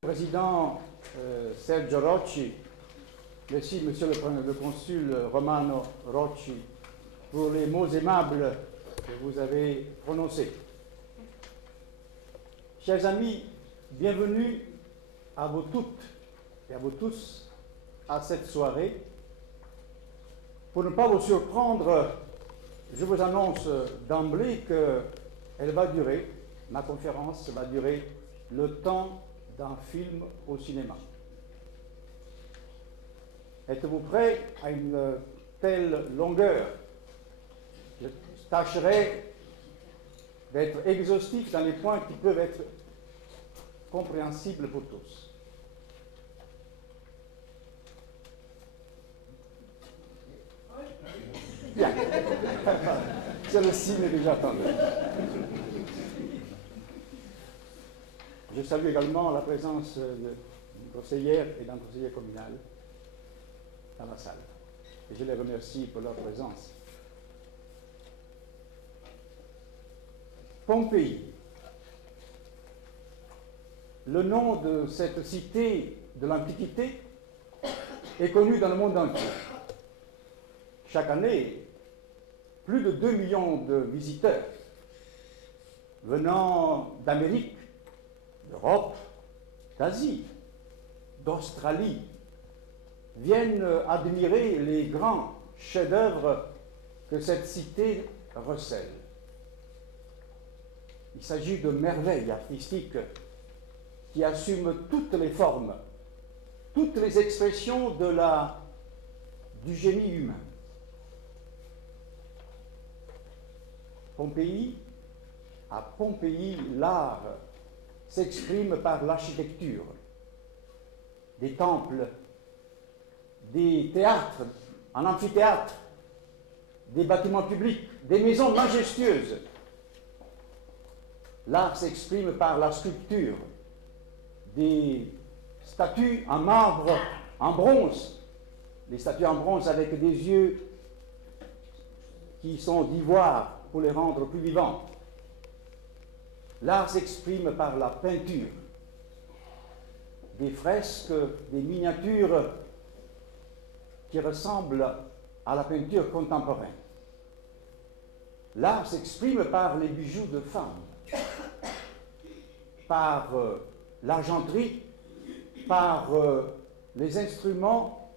Président Sergio Rocci, merci Monsieur le Consul Romano Rocci pour les mots aimables que vous avez prononcés. Chers amis, bienvenue à vous toutes et à vous tous à cette soirée. Pour ne pas vous surprendre, je vous annonce d'emblée qu'elle va durer, ma conférence va durer le temps d'un film au cinéma. Êtes-vous prêts à une telle longueur? Je tâcherai d'être exhaustif dans les points qui peuvent être compréhensibles pour tous. Bien. C'est le signe que j'attendais. Je salue également la présence d'une conseillère et d'un conseiller communal dans la salle. Et je les remercie pour leur présence. Pompéi. Le nom de cette cité de l'Antiquité est connu dans le monde entier. Chaque année, plus de 2 millions de visiteurs venant d'Amérique, d'Europe, d'Asie, d'Australie, viennent admirer les grands chefs-d'œuvre que cette cité recèle. Il s'agit de merveilles artistiques qui assument toutes les formes, toutes les expressions du génie humain. À Pompéi, l'art s'exprime par l'architecture, des temples, des théâtres, un amphithéâtre, des bâtiments publics, des maisons majestueuses. L'art s'exprime par la sculpture, des statues en marbre, en bronze, les statues en bronze avec des yeux qui sont d'ivoire pour les rendre plus vivants. L'art s'exprime par la peinture, des fresques, des miniatures qui ressemblent à la peinture contemporaine. L'art s'exprime par les bijoux de femmes, par l'argenterie, par les instruments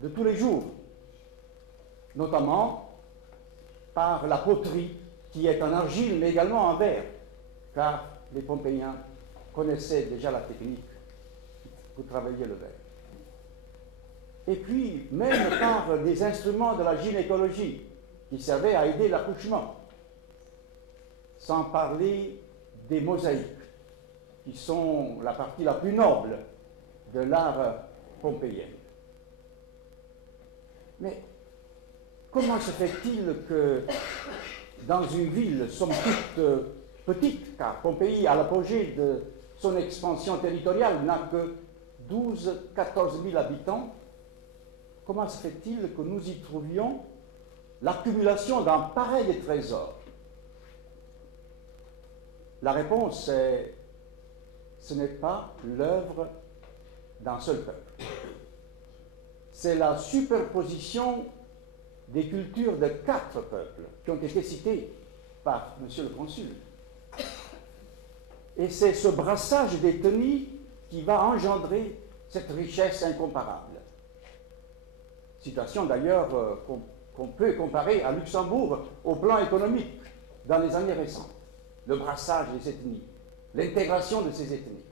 de tous les jours, notamment par la poterie qui est en argile mais également en verre, car les Pompéiens connaissaient déjà la technique pour travailler le verre. Et puis, même par des instruments de la gynécologie qui servaient à aider l'accouchement, sans parler des mosaïques, qui sont la partie la plus noble de l'art pompéien. Mais comment se fait-il que dans une ville, somme toute petite, car Pompéi, à l'apogée de son expansion territoriale, n'a que 12-14 000 habitants, comment se fait-il que nous y trouvions l'accumulation d'un pareil trésor? La réponse est: ce n'est pas l'œuvre d'un seul peuple. C'est la superposition des cultures de 4 peuples qui ont été cités par Monsieur le Consul. Et c'est ce brassage d'ethnies qui va engendrer cette richesse incomparable. Situation d'ailleurs qu'on peut comparer à Luxembourg au plan économique dans les années récentes. Le brassage des ethnies, l'intégration de ces ethnies.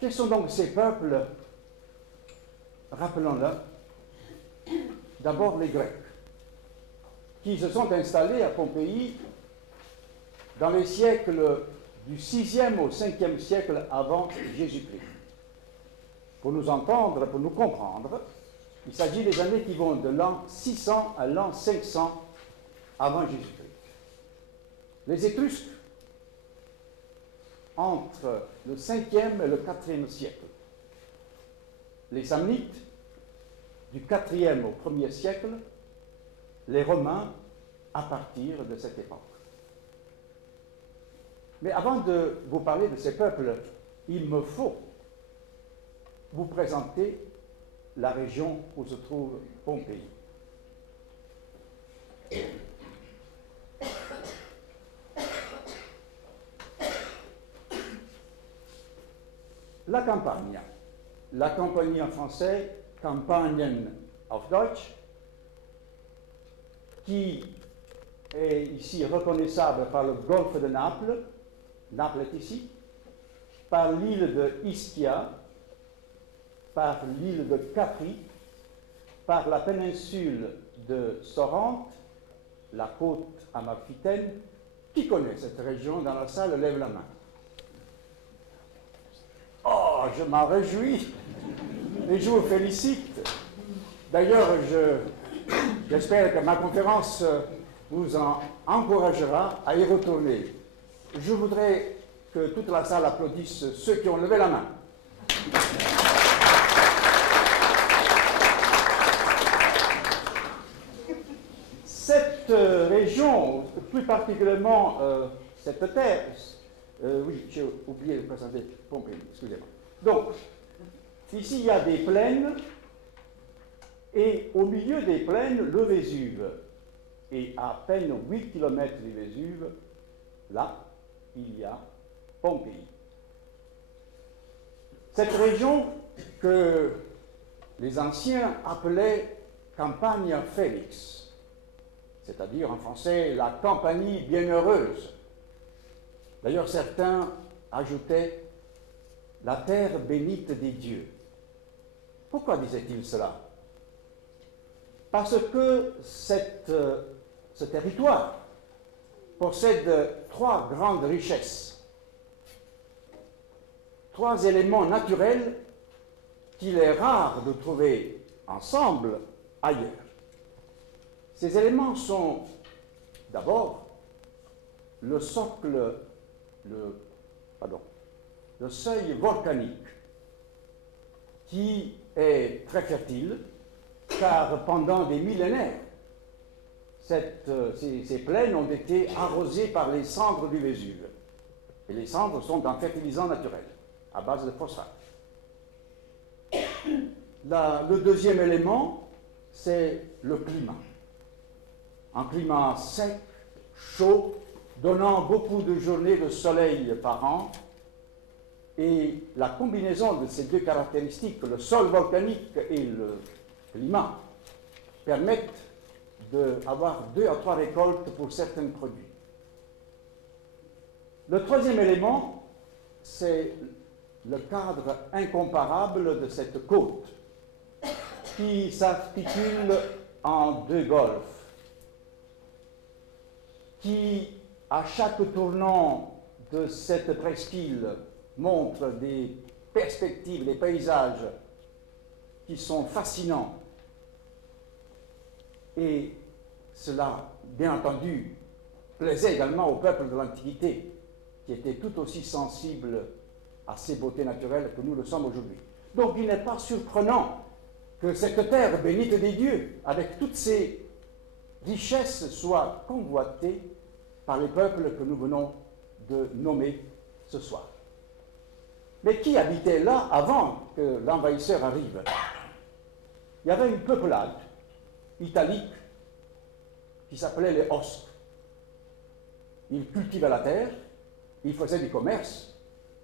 Quels sont donc ces peuples? Rappelons-le. D'abord les Grecs, qui se sont installés à Pompéi dans les siècles du 6e au 5e siècle avant Jésus-Christ. Pour nous entendre, pour nous comprendre, il s'agit des années qui vont de l'an 600 à l'an 500 avant Jésus-Christ. Les Étrusques, entre le 5e et le 4e siècle. Les Samnites, du 4e au 1er siècle, les Romains à partir de cette époque. Mais avant de vous parler de ces peuples, il me faut vous présenter la région où se trouve Pompéi. La Campagna. La Campanie en français, Campagnen auf Deutsch, qui est ici reconnaissable par le golfe de Naples, Naples est ici, par l'île de Ischia, par l'île de Capri, par la péninsule de Sorrente, la côte amalfitaine. Qui connaît cette région dans la salle? Lève la main. Oh, je m'en réjouis et je vous félicite. D'ailleurs, j'espère que ma conférence vous en encouragera à y retourner. Je voudrais que toute la salle applaudisse ceux qui ont levé la main. Cette région, plus particulièrement cette terre, oui, j'ai oublié de présenter Pompéi, excusez-moi. Donc, ici il y a des plaines, et au milieu des plaines, le Vésuve. Et à peine 8 km du Vésuve, là, il y a Pompéi. Cette région que les anciens appelaient Campania Felix, c'est-à-dire en français la Campanie bienheureuse. D'ailleurs, certains ajoutaient la terre bénite des dieux. Pourquoi disaient-ils cela? Parce que ce territoire possède trois grandes richesses, trois éléments naturels qu'il est rare de trouver ensemble ailleurs. Ces éléments sont d'abord le socle, le seuil volcanique qui est très fertile, car pendant des millénaires, ces plaines ont été arrosées par les cendres du Vésuve. Et les cendres sont un fertilisant naturel, à base de phosphate. Le deuxième élément, c'est le climat. Un climat sec, chaud, donnant beaucoup de journées de soleil par an. Et la combinaison de ces deux caractéristiques, le sol volcanique et le climat, permettent d'avoir 2 à 3 récoltes pour certains produits. Le troisième élément, c'est le cadre incomparable de cette côte qui s'articule en 2 golfes, qui, à chaque tournant de cette presqu'île, montre des perspectives, des paysages qui sont fascinants. Et cela, bien entendu, plaisait également au peuple de l'Antiquité, qui était tout aussi sensible à ces beautés naturelles que nous le sommes aujourd'hui. Donc il n'est pas surprenant que cette terre bénite des dieux, avec toutes ces richesses, soit convoitée par les peuples que nous venons de nommer ce soir. Mais qui habitait là avant que l'envahisseur arrive? Il y avait une peuplade italique qui s'appelait les Osques. Ils cultivaient la terre, ils faisaient du commerce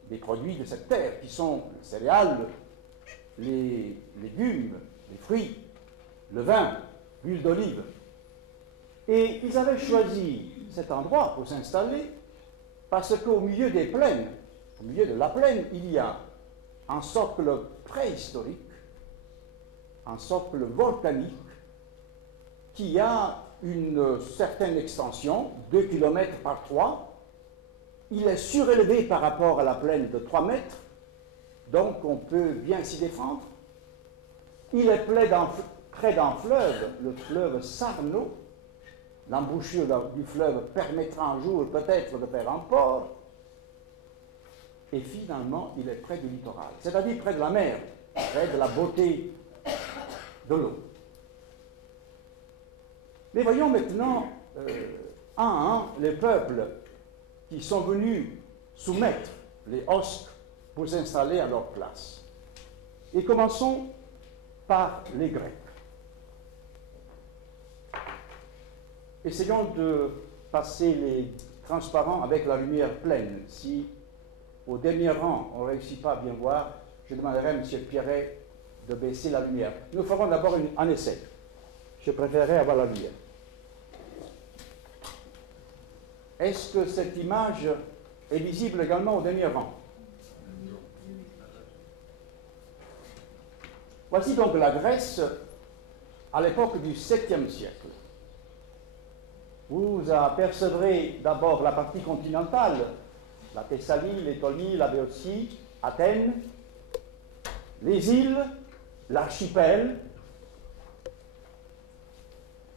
des produits de cette terre, qui sont les céréales, les légumes, les fruits, le vin, l'huile d'olive. Et ils avaient choisi cet endroit pour s'installer parce qu'au milieu des plaines, au milieu de la plaine, il y a un socle préhistorique, un socle volcanique qui a une certaine extension, 2 km par 3. Il est surélevé par rapport à la plaine de 3 mètres, donc on peut bien s'y défendre. Il est près d'un fleuve, le fleuve Sarno. L'embouchure du fleuve permettra un jour peut-être de faire un port. Et finalement, il est près du littoral, c'est-à-dire près de la mer, près de la beauté de l'eau. Mais voyons maintenant un à un les peuples qui sont venus soumettre les Osques pour s'installer à leur place. Et commençons par les Grecs. Essayons de passer les transparents avec la lumière pleine. Si au dernier rang on ne réussit pas à bien voir, je demanderai à M. Pierret de baisser la lumière. Nous ferons d'abord un essai. Je préférerais avoir la lumière. Est-ce que cette image est visible également au dernier rang? Voici donc la Grèce à l'époque du 7e siècle. Vous apercevrez d'abord la partie continentale, la Thessalie, l'Étolie, la Béotie, Athènes, les îles, l'archipel,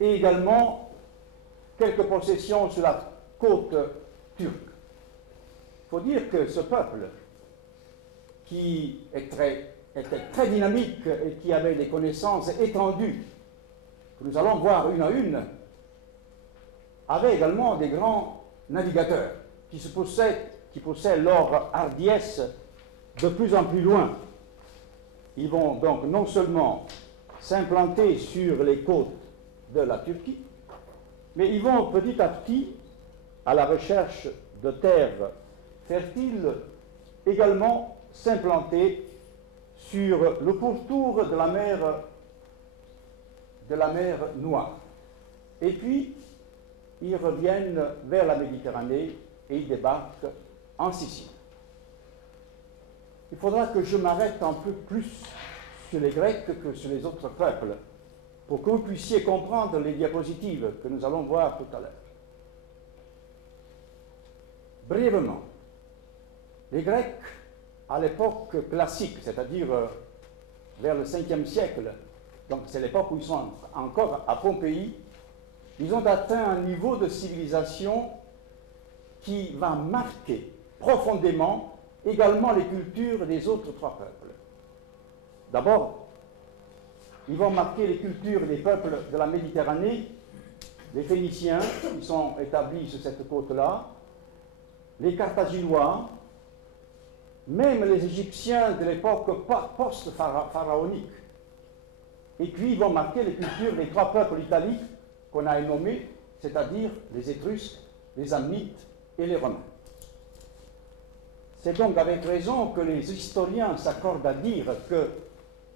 et également quelques possessions sur la côte turque. Il faut dire que ce peuple, qui était très dynamique et qui avait des connaissances étendues, que nous allons voir une à une, avait également des grands navigateurs qui poussaient leur hardiesse de plus en plus loin. Ils vont donc non seulement s'implanter sur les côtes de la Turquie, mais ils vont petit à petit, à la recherche de terres fertiles, également s'implanter sur le pourtour de la mer Noire. Et puis, ils reviennent vers la Méditerranée et ils débarquent en Sicile. Il faudra que je m'arrête un peu plus sur les Grecs que sur les autres peuples, pour que vous puissiez comprendre les diapositives que nous allons voir tout à l'heure. Brièvement, les Grecs, à l'époque classique, c'est-à-dire vers le 5e siècle, donc c'est l'époque où ils sont encore à Pompéi, ils ont atteint un niveau de civilisation qui va marquer profondément également les cultures des autres trois peuples. D'abord, ils vont marquer les cultures des peuples de la Méditerranée, les Phéniciens, qui sont établis sur cette côte-là, les Carthaginois, même les Égyptiens de l'époque post-pharaonique. Et puis, ils vont marquer les cultures des trois peuples italiques qu'on a nommés, c'est-à-dire les Étrusques, les Samnites et les Romains. C'est donc avec raison que les historiens s'accordent à dire que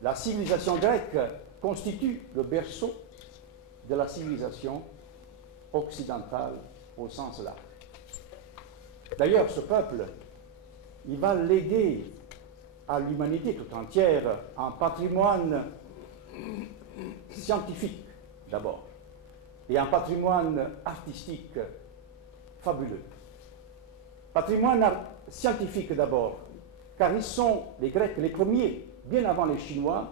la civilisation grecque constitue le berceau de la civilisation occidentale au sens large. D'ailleurs, ce peuple, il va léguer à l'humanité tout entière un patrimoine scientifique d'abord, et un patrimoine artistique fabuleux. Patrimoine scientifique d'abord, car ils sont, les Grecs, les premiers, bien avant les Chinois,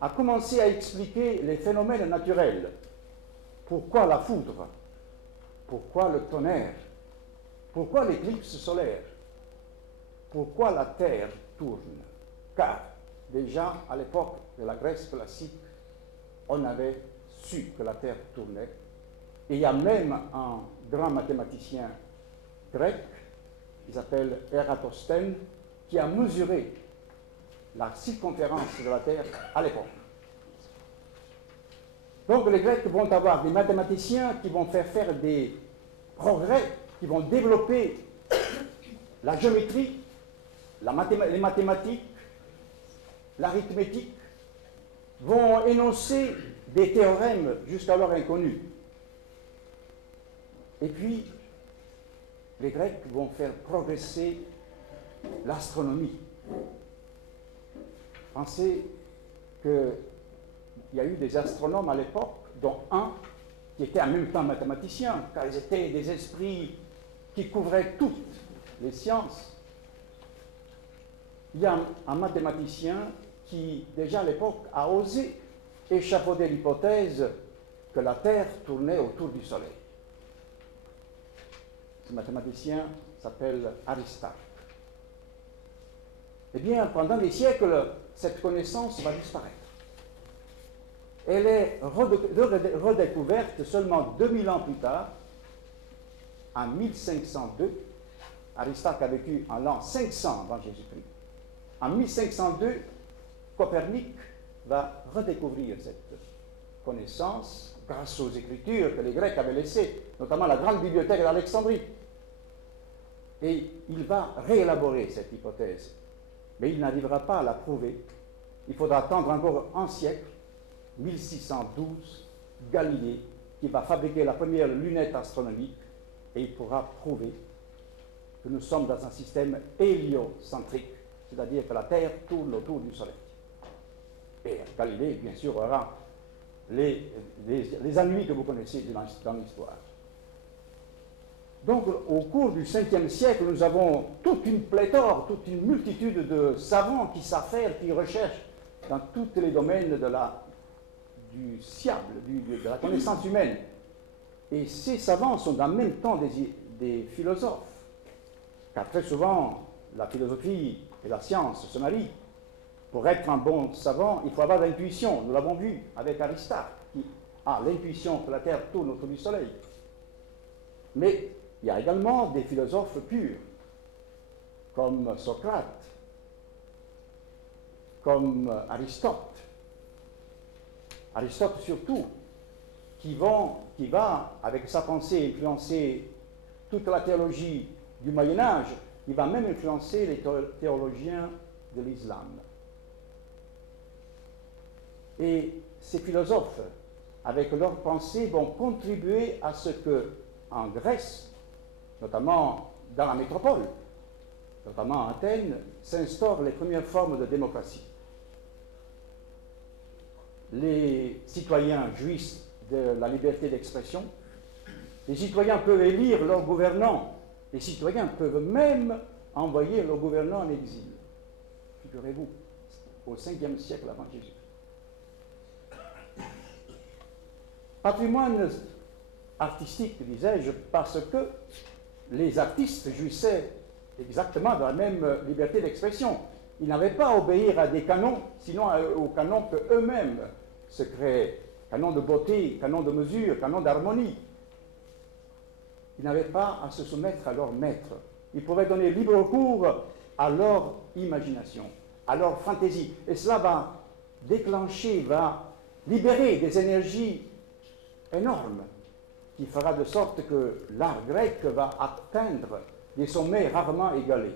à commencer à expliquer les phénomènes naturels. Pourquoi la foudre? Pourquoi le tonnerre? Pourquoi l'éclipse solaire? Pourquoi la Terre tourne? Car déjà à l'époque de la Grèce classique, on avait su que la Terre tournait. Et il y a même un grand mathématicien grec, qui s'appelle Eratosthène, qui a mesuré la circonférence de la Terre à l'époque. Donc les Grecs vont avoir des mathématiciens qui vont faire des progrès, qui vont développer la géométrie, les mathématiques, l'arithmétique, vont énoncer des théorèmes jusqu'alors inconnus. Et puis, les Grecs vont faire progresser l'astronomie. Pensez qu'il y a eu des astronomes à l'époque, dont un qui était en même temps mathématicien, car ils étaient des esprits qui couvraient toutes les sciences. Il y a un mathématicien qui, déjà à l'époque, a osé échafauder l'hypothèse que la Terre tournait autour du Soleil. Ce mathématicien s'appelle Aristarque. Eh bien, pendant des siècles, cette connaissance va disparaître. Elle est redécouverte seulement 2000 ans plus tard, en 1502. Aristarque a vécu en l'an 500 avant Jésus-Christ. En 1502, Copernic va redécouvrir cette connaissance grâce aux écritures que les Grecs avaient laissées, notamment la grande bibliothèque d'Alexandrie. Et il va réélaborer cette hypothèse, mais il n'arrivera pas à la prouver. Il faudra attendre encore un siècle, 1612, Galilée, qui va fabriquer la première lunette astronomique, et il pourra prouver que nous sommes dans un système héliocentrique, c'est-à-dire que la Terre tourne autour du Soleil. Et Galilée, bien sûr, aura les ennuis que vous connaissez dans l'histoire. Donc, au cours du 5e siècle, nous avons toute une pléthore, toute une multitude de savants qui s'affairent, qui recherchent dans tous les domaines du siable, de la connaissance humaine. Et ces savants sont en même temps des philosophes, car très souvent, la philosophie et la science se marient. Pour être un bon savant, il faut avoir l'intuition. Nous l'avons vu avec Aristote, qui a l'intuition que la Terre tourne autour du Soleil. Mais il y a également des philosophes purs, comme Socrate, comme Aristote. Aristote surtout, qui va, avec sa pensée, influencer toute la théologie du Moyen-Âge. Il va même influencer les théologiens de l'islam. Et ces philosophes, avec leurs pensées, vont contribuer à ce que, en Grèce, notamment dans la métropole, notamment à Athènes, s'instaurent les premières formes de démocratie. Les citoyens jouissent de la liberté d'expression. Les citoyens peuvent élire leurs gouvernants. Les citoyens peuvent même envoyer leurs gouvernants en exil. Figurez-vous, au 5e siècle avant Jésus. Patrimoine artistique, disais-je, parce que les artistes jouissaient exactement de la même liberté d'expression. Ils n'avaient pas à obéir à des canons, sinon aux canons qu'eux-mêmes se créaient. Canons de beauté, canons de mesure, canons d'harmonie. Ils n'avaient pas à se soumettre à leur maître. Ils pouvaient donner libre cours à leur imagination, à leur fantaisie. Et cela va déclencher, va libérer des énergies énormes, qui fera de sorte que l'art grec va atteindre des sommets rarement égalés.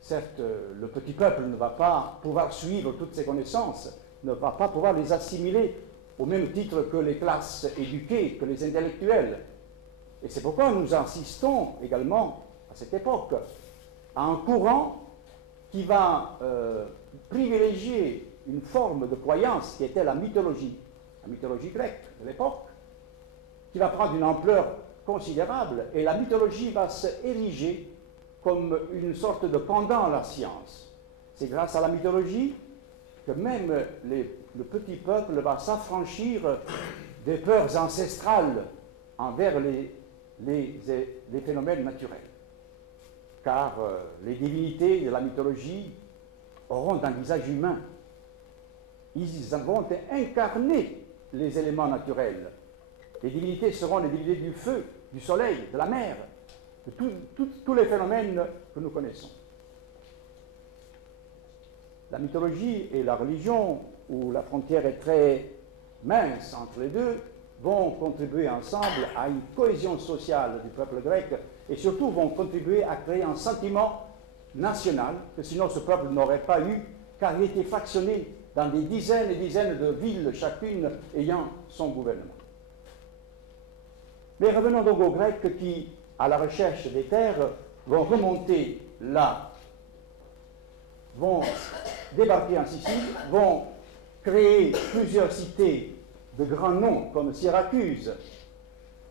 Certes, le petit peuple ne va pas pouvoir suivre toutes ces connaissances, ne va pas pouvoir les assimiler au même titre que les classes éduquées, que les intellectuels. Et c'est pourquoi nous insistons également, à cette époque, à un courant qui va privilégier une forme de croyance qui était la mythologie grecque de l'époque, qui va prendre une ampleur considérable, et la mythologie va se ériger comme une sorte de pendant à la science. C'est grâce à la mythologie que même le petit peuple va s'affranchir des peurs ancestrales envers les phénomènes naturels. Car les divinités de la mythologie auront un visage humain. Ils vont incarner les éléments naturels. Les divinités seront les divinités du feu, du soleil, de la mer, de tous les phénomènes que nous connaissons. La mythologie et la religion, où la frontière est très mince entre les deux, vont contribuer ensemble à une cohésion sociale du peuple grec et surtout vont contribuer à créer un sentiment national que sinon ce peuple n'aurait pas eu, car il était factionné dans des dizaines et dizaines de villes, chacune ayant son gouvernement. Mais revenons donc aux Grecs qui, à la recherche des terres, vont remonter là, vont débarquer en Sicile, vont créer plusieurs cités de grands noms, comme Syracuse,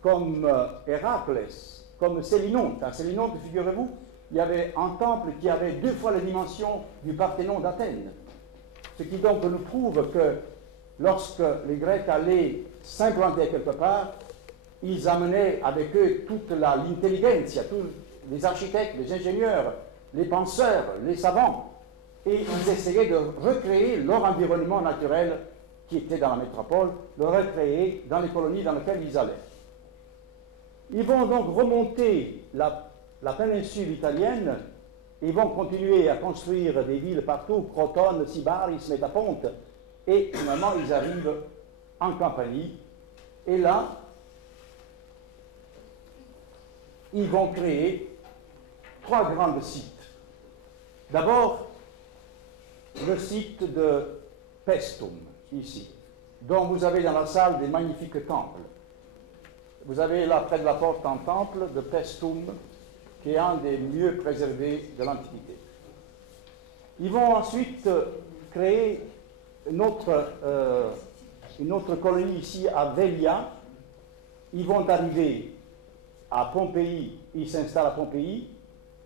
comme Héraclès, comme Sélinonte. À Sélinonte, figurez-vous, il y avait un temple qui avait 2 fois la dimension du Parthénon d'Athènes. Ce qui donc nous prouve que lorsque les Grecs allaient s'implanter quelque part, ils amenaient avec eux toute l'intelligentsia, tous les architectes, les ingénieurs, les penseurs, les savants, et ils essayaient de recréer leur environnement naturel qui était dans la métropole, le recréer dans les colonies dans lesquelles ils allaient. Ils vont donc remonter la péninsule italienne Ils vont continuer à construire des villes partout, Crotone, Sybaris, Métaponte, et finalement ils arrivent en Campanie, et là, ils vont créer 3 grands sites. D'abord, le site de Paestum, ici, dont vous avez dans la salle des magnifiques temples. Vous avez là, près de la porte, un temple de Paestum, qui est un des mieux préservés de l'Antiquité. Ils vont ensuite créer une autre colonie ici à Velia. Ils vont arriver à Pompéi, ils s'installent à Pompéi.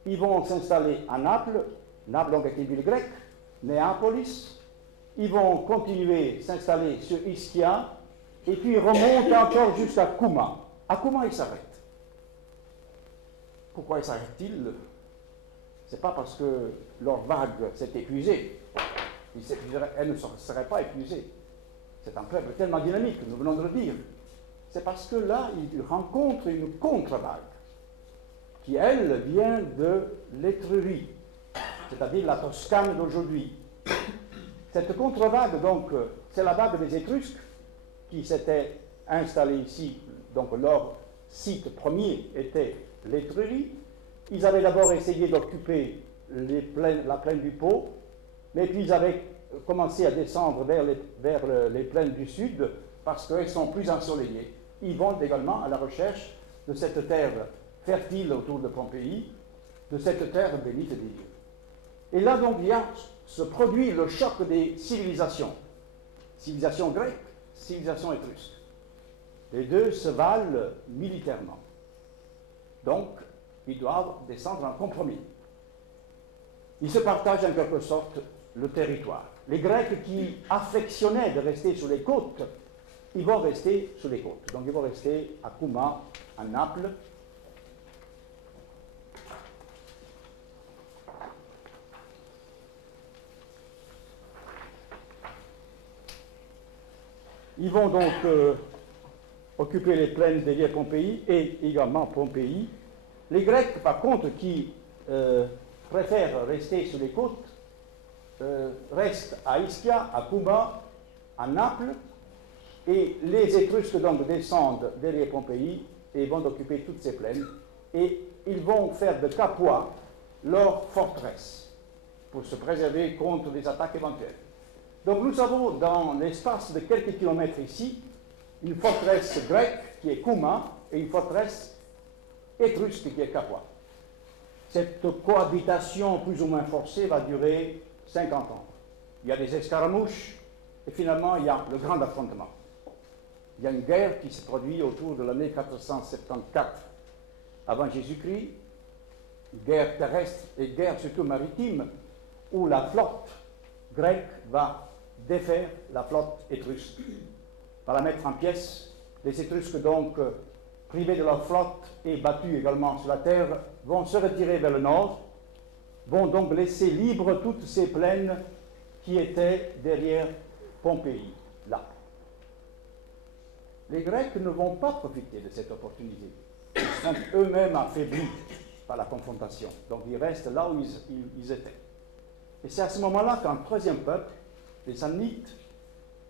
Ils vont s'installer à Naples. Naples donc est une ville grecque, Néapolis. Ils vont continuer s'installer sur Ischia et puis remontent encore jusqu'à Kouma. À Kouma, ils s'arrêtent. Pourquoi ils s'arrêtent-ils? Ce n'est pas parce que leur vague s'est épuisée. Elle ne serait pas épuisée. C'est un peuple tellement dynamique, nous venons de le dire. C'est parce que là, ils rencontrent une contre-vague qui, elle, vient de l'Étrurie, c'est-à-dire la Toscane d'aujourd'hui. Cette contre-vague, donc, c'est la vague des Étrusques qui s'étaient installés ici. Donc, leur site premier était l'Étrurie. Ils avaient d'abord essayé d'occuper la plaine du Pô, mais puis ils avaient commencé à descendre vers les plaines du sud parce qu'elles sont plus ensoleillées. Ils vont également à la recherche de cette terre fertile autour de Pompéi, de cette terre bénite des dieux. Et là, donc, se produit le choc des civilisations. Civilisation grecque, civilisation étrusque. Les deux se valent militairement. Donc, ils doivent descendre en compromis. Ils se partagent en quelque sorte le territoire. Les Grecs qui affectionnaient de rester sur les côtes, ils vont rester sur les côtes. Donc, ils vont rester à Kouma, à Naples. Ils vont donc occuper les plaines des vieilles Pompéi et également Pompéi. Les Grecs, par contre, qui préfèrent rester sur les côtes, restent à Ischia, à Kouma, à Naples, et les Étrusques donc descendent derrière Pompéi et vont occuper toutes ces plaines, et ils vont faire de Capua leur forteresse pour se préserver contre des attaques éventuelles. Donc nous avons dans l'espace de quelques kilomètres ici une forteresse grecque qui est Kouma et une forteresse étrusque qui est Capua. Cette cohabitation plus ou moins forcée va durer 50 ans. Il y a des escaramouches et finalement il y a le grand affrontement. Il y a une guerre qui se produit autour de l'année 474 avant Jésus-Christ, guerre terrestre et guerre surtout maritime, où la flotte grecque va défaire la flotte étrusque, va la mettre en pièces. Les Étrusques, donc, privés de leur flotte et battus également sur la terre, vont se retirer vers le nord, vont donc laisser libres toutes ces plaines qui étaient derrière Pompéi, là. Les Grecs ne vont pas profiter de cette opportunité. Ils sont eux-mêmes affaiblis par la confrontation. Donc ils restent là où ils étaient. Et c'est à ce moment-là qu'un troisième peuple, les Samnites,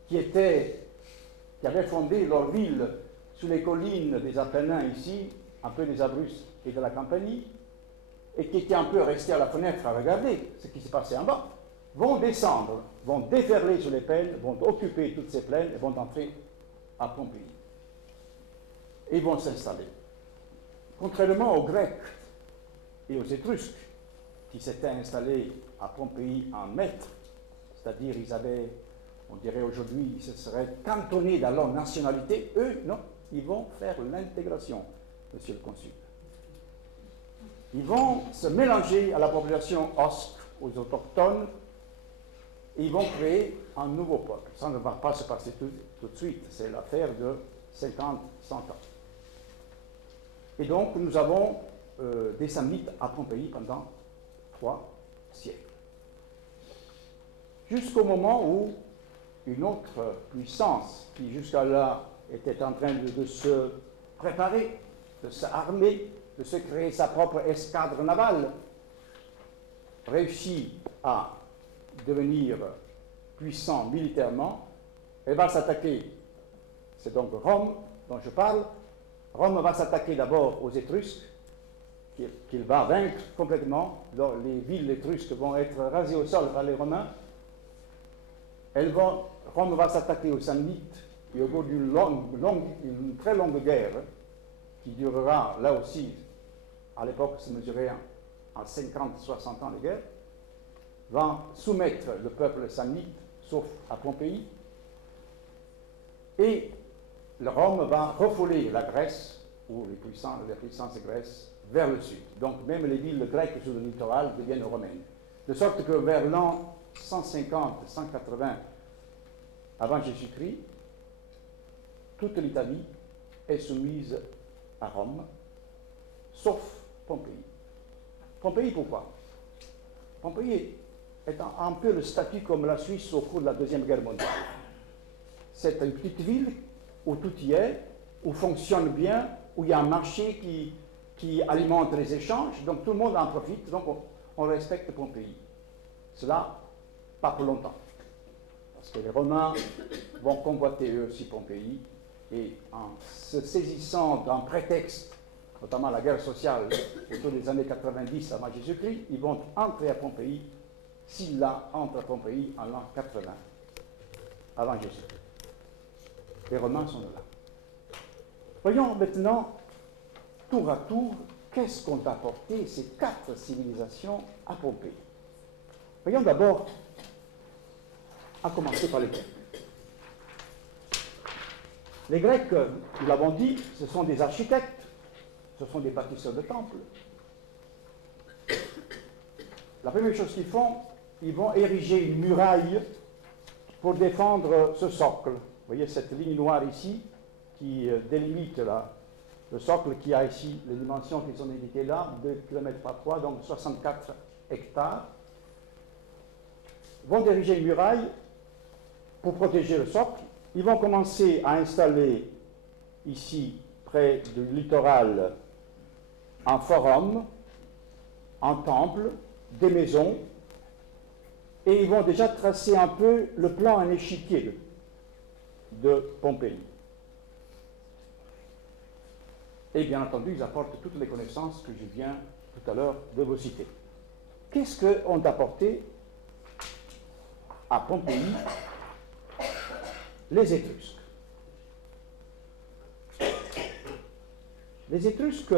qui avaient fondé leur ville sous les collines des Apennins ici, un peu des Abruzzes et de la Campanie, et qui étaient un peu restés à la fenêtre à regarder ce qui se passait en bas, vont descendre, vont déferler sur les plaines, vont occuper toutes ces plaines et vont entrer à Pompéi. Et ils vont s'installer. Contrairement aux Grecs et aux Étrusques, qui s'étaient installés à Pompéi en maître, c'est-à-dire ils avaient, on dirait aujourd'hui, ils se seraient cantonnés dans leur nationalité, eux, non, ils vont faire l'intégration, monsieur le consul. Ils vont se mélanger à la population osque, aux autochtones, et ils vont créer un nouveau peuple. Ça ne va pas se passer tout de suite, c'est l'affaire de 50, 100 ans. Et donc, nous avons des Samnites à Pompéi pendant 3 siècles. Jusqu'au moment où une autre puissance, qui jusqu'à là était en train de se préparer, de s'armer, de se créer sa propre escadre navale, réussit à devenir puissant militairement, elle va s'attaquer, c'est donc Rome dont je parle, Rome va s'attaquer d'abord aux Étrusques, qu'il va vaincre complètement. Les villes étrusques vont être rasées au sol par les Romains. Rome va s'attaquer aux Samnites, et au bout d'une très longue guerre, qui durera là aussi, à l'époque se mesurait en 50-60 ans de guerre, va soumettre le peuple samnite, sauf à Pompéi, et Rome va refouler la Grèce, ou les puissances de Grèce, vers le sud. Donc même les villes grecques sur le littoral deviennent romaines. De sorte que vers l'an 150-180 avant Jésus-Christ, toute l'Italie est soumise à Rome, sauf Pompéi. Pompéi, pourquoi? Pompéi est un peu le statut comme la Suisse au cours de la Deuxième Guerre mondiale. C'est une petite ville où tout y est, où fonctionne bien, où il y a un marché qui alimente les échanges, donc tout le monde en profite, donc on respecte Pompéi. Cela, pas pour longtemps, parce que les Romains vont convoiter eux aussi Pompéi, et en se saisissant d'un prétexte, notamment la guerre sociale autour des années 90 avant Jésus-Christ, ils vont entrer à Pompéi, Sylla entre à Pompéi en l'an 80 avant Jésus-Christ. Les Romains sont là. Voyons maintenant, tour à tour, qu'est-ce qu'ont apporté ces 4 civilisations à Pompéi. Voyons d'abord, à commencer par les Grecs. Les Grecs, nous l'avons dit, ce sont des architectes, ce sont des bâtisseurs de temples. La première chose qu'ils font, ils vont ériger une muraille pour défendre ce socle. Vous voyez cette ligne noire ici, qui délimite le socle qui a ici les dimensions qui sont indiquées là, 2 km par 3, donc 64 hectares. Ils vont ériger une muraille pour protéger le socle. Ils vont commencer à installer ici, près du littoral, un forum, un temple, des maisons, et ils vont déjà tracer un peu le plan en échiquier de Pompéi. Et bien entendu, ils apportent toutes les connaissances que je viens tout à l'heure de vous citer. Qu'est-ce qu'ont apporté à Pompéi les Étrusques? Les Étrusques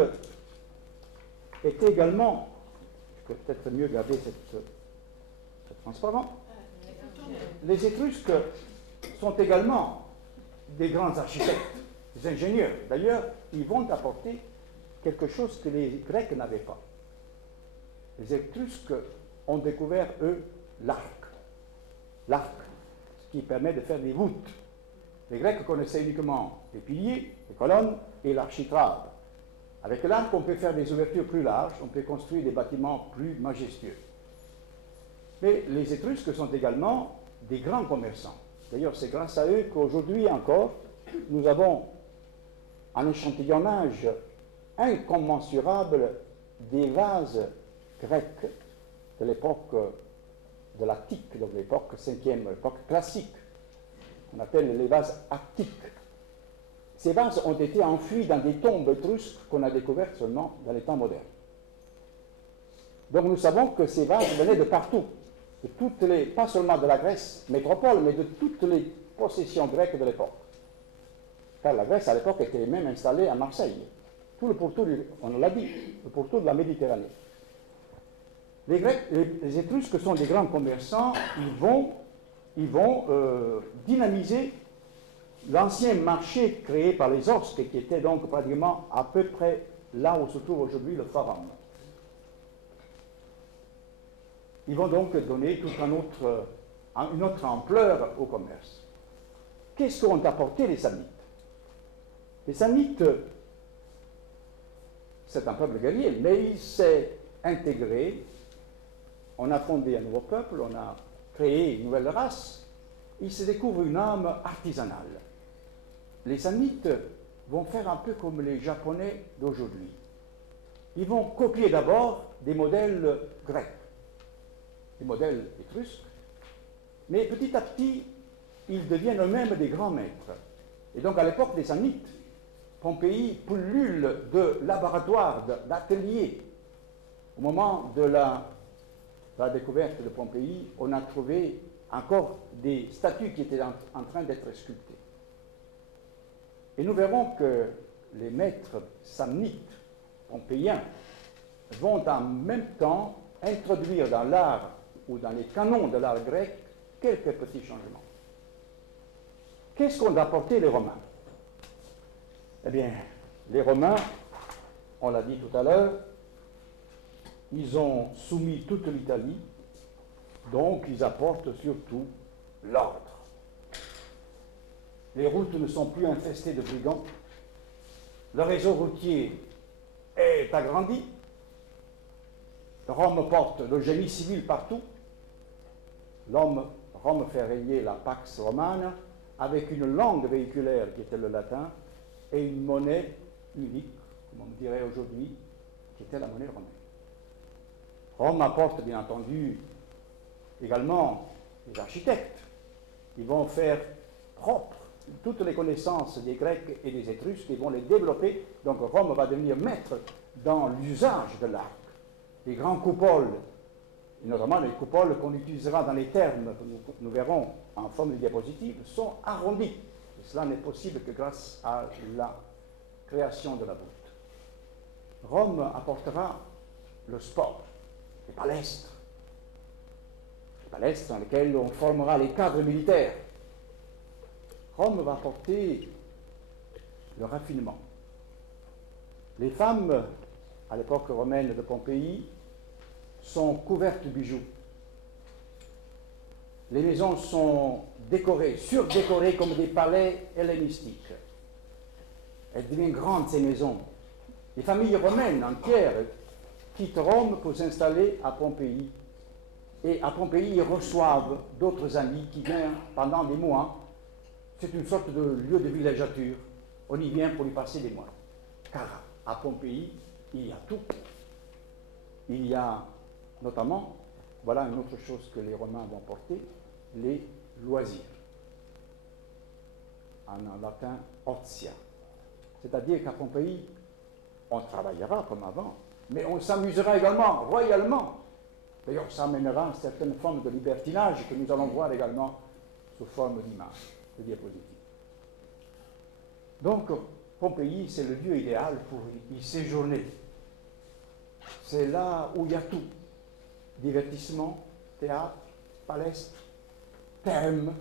étaient également, je peux peut-être mieux garder cette transparent, les Étrusques sont également des grands architectes, des ingénieurs. D'ailleurs, ils vont apporter quelque chose que les Grecs n'avaient pas. Les Étrusques ont découvert, eux, l'arc. L'arc, ce qui permet de faire des voûtes. Les Grecs connaissaient uniquement les piliers, les colonnes et l'architrave. Avec l'arc, on peut faire des ouvertures plus larges, on peut construire des bâtiments plus majestueux. Mais les Étrusques sont également des grands commerçants. D'ailleurs, c'est grâce à eux qu'aujourd'hui encore, nous avons un échantillonnage incommensurable des vases grecs de l'époque de l'Attique, donc l'époque 5e, l'époque classique. On appelle les vases attiques. Ces vases ont été enfouis dans des tombes étrusques qu'on a découvertes seulement dans les temps modernes. Donc nous savons que ces vases venaient de partout, pas seulement de la Grèce métropole, mais de toutes les possessions grecques de l'époque. Car la Grèce à l'époque était même installée à Marseille. Tout le pourtour, on l'a dit, le pourtour de la Méditerranée. Les Grecs, les Étrusques sont des grands commerçants, ils vont dynamiser l'ancien marché créé par les Osques, qui était donc pratiquement à peu près là où se trouve aujourd'hui le Forum. Ils vont donc donner toute une autre ampleur au commerce. Qu'est-ce qu'ont apporté les Samnites? Les Samnites, c'est un peuple guerrier, mais il s'est intégré, on a fondé un nouveau peuple, on a créé une nouvelle race, il se découvre une âme artisanale. Les Samnites vont faire un peu comme les Japonais d'aujourd'hui. Ils vont copier d'abord des modèles grecs. des modèles étrusques, mais petit à petit, ils deviennent eux-mêmes des grands maîtres. Et donc, à l'époque des Samnites, Pompéi pullule de laboratoires, d'ateliers. Au moment de la découverte de Pompéi, on a trouvé encore des statues qui étaient en train d'être sculptées. Et nous verrons que les maîtres samnites pompéiens vont en même temps introduire dans l'art ou dans les canons de l'art grec quelques petits changements. Qu'est-ce qu'ont apporté les Romains? Eh bien, les Romains, on l'a dit tout à l'heure, ils ont soumis toute l'Italie, donc ils apportent surtout l'ordre. Les routes ne sont plus infestées de brigands, le réseau routier est agrandi, Rome porte le génie civil partout, Rome fait régner la Pax Romana avec une langue véhiculaire qui était le latin et une monnaie unique, comme on dirait aujourd'hui, qui était la monnaie romaine. Rome apporte bien entendu également les architectes. Ils vont faire propre toutes les connaissances des Grecs et des Étrusques, ils vont les développer. Donc Rome va devenir maître dans l'usage de l'arc. Les grands coupoles, et notamment les coupoles qu'on utilisera dans les termes que nous verrons en forme de diapositive, sont arrondis. Et cela n'est possible que grâce à la création de la voûte. Rome apportera le sport, les palestres dans lesquelles on formera les cadres militaires. Rome va apporter le raffinement. Les femmes, à l'époque romaine de Pompéi, sont couvertes de bijoux. Les maisons sont décorées, surdécorées comme des palais hellénistiques. Elles deviennent grandes, ces maisons. Les familles romaines entières quittent Rome pour s'installer à Pompéi. Et à Pompéi, ils reçoivent d'autres amis qui viennent pendant des mois. C'est une sorte de lieu de villégiature. On y vient pour y passer des mois. Car à Pompéi, il y a tout. Il y a notamment, voilà une autre chose que les Romains vont porter, les loisirs. En latin, ortia. C'est-à-dire qu'à Pompéi, on travaillera comme avant, mais on s'amusera également, royalement. D'ailleurs, ça amènera une certaine forme de libertinage que nous allons voir également sous forme d'images, de diapositives. Donc, Pompéi, c'est le lieu idéal pour y séjourner. C'est là où il y a tout. Divertissement, théâtre, palestre, thermes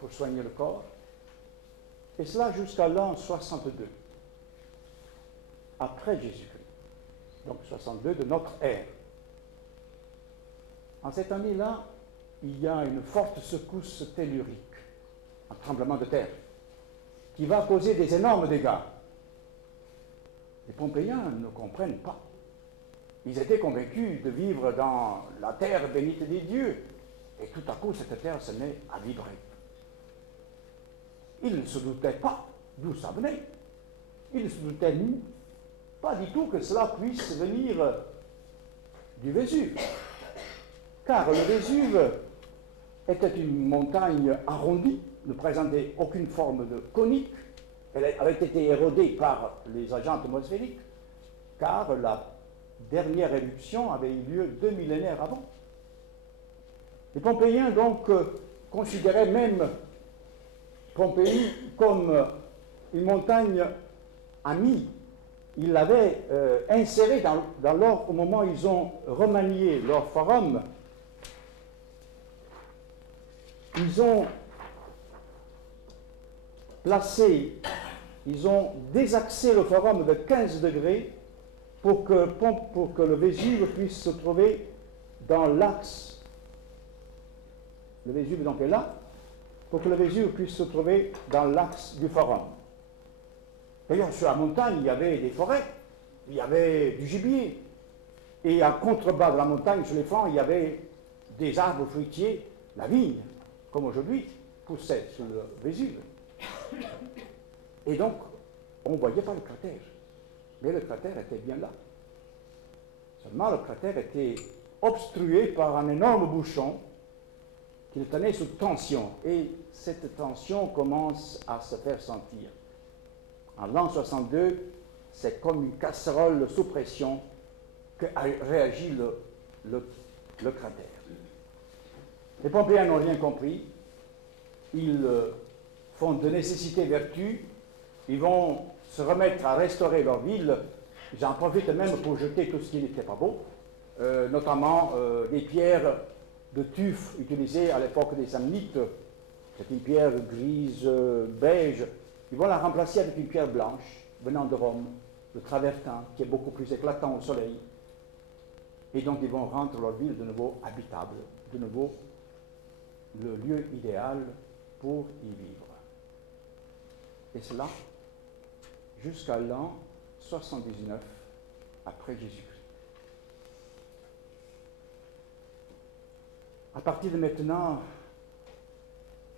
pour soigner le corps. Et cela jusqu'à l'an 62, après Jésus-Christ. Donc 62 de notre ère. En cette année-là, il y a une forte secousse tellurique, un tremblement de terre, qui va causer des énormes dégâts. Les Pompéiens ne comprennent pas. Ils étaient convaincus de vivre dans la terre bénite des dieux. Et tout à coup, cette terre se met à vibrer. Ils ne se doutaient pas d'où ça venait. Ils ne se doutaient pas du tout que cela puisse venir du Vésuve. Car le Vésuve était une montagne arrondie, ne présentait aucune forme de conique. Elle avait été érodée par les agents atmosphériques, car la dernière éruption avait eu lieu 2 millénaires avant. Les Pompéiens, donc, considéraient même Pompéi comme une montagne amie. Ils l'avaient insérée dans l'or au moment où ils ont remanié leur forum. Ils ont ils ont désaxé le forum de 15 degrés pour que le Vésuve puisse se trouver dans l'axe. Le Vésuve donc est là, pour que le Vésuve puisse se trouver dans l'axe du forum. D'ailleurs, sur la montagne, il y avait des forêts, il y avait du gibier, et à contrebas de la montagne, sur les flancs, il y avait des arbres fruitiers, la vigne, comme aujourd'hui, poussait sur le Vésuve. Et donc, on ne voyait pas le cratère, mais le cratère était bien là. Seulement, le cratère était obstrué par un énorme bouchon qu'il tenait sous tension. Et cette tension commence à se faire sentir. En l'an 62, c'est comme une casserole sous pression que réagit le cratère. Les Pompéiens n'ont rien compris. Ils font de nécessité vertu. Ils vont se remettre à restaurer leur ville. J'en profite même pour jeter tout ce qui n'était pas beau, notamment les pierres de tuf utilisées à l'époque des Samnites. C'est une pierre grise, beige. Ils vont la remplacer avec une pierre blanche venant de Rome, le travertin, qui est beaucoup plus éclatant au soleil. Et donc ils vont rendre leur ville de nouveau habitable, de nouveau le lieu idéal pour y vivre. Et cela jusqu'à l'an 79 après Jésus-Christ. À partir de maintenant,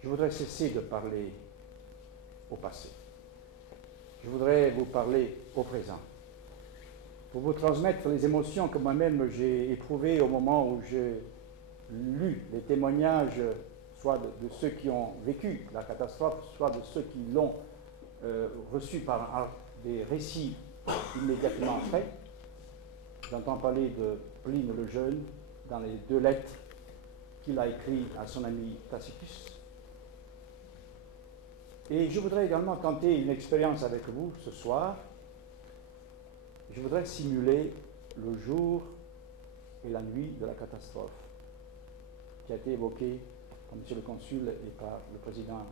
je voudrais cesser de parler au passé. Je voudrais vous parler au présent, pour vous transmettre les émotions que moi-même j'ai éprouvées au moment où j'ai lu les témoignages, soit de ceux qui ont vécu la catastrophe, soit de ceux qui l'ont reçu par des récits immédiatement après. J'entends parler de Pline le Jeune dans les 2 lettres qu'il a écrites à son ami Tacitus. Et je voudrais également tenter une expérience avec vous ce soir. Je voudrais simuler le jour et la nuit de la catastrophe qui a été évoquée par M. le Consul et par le président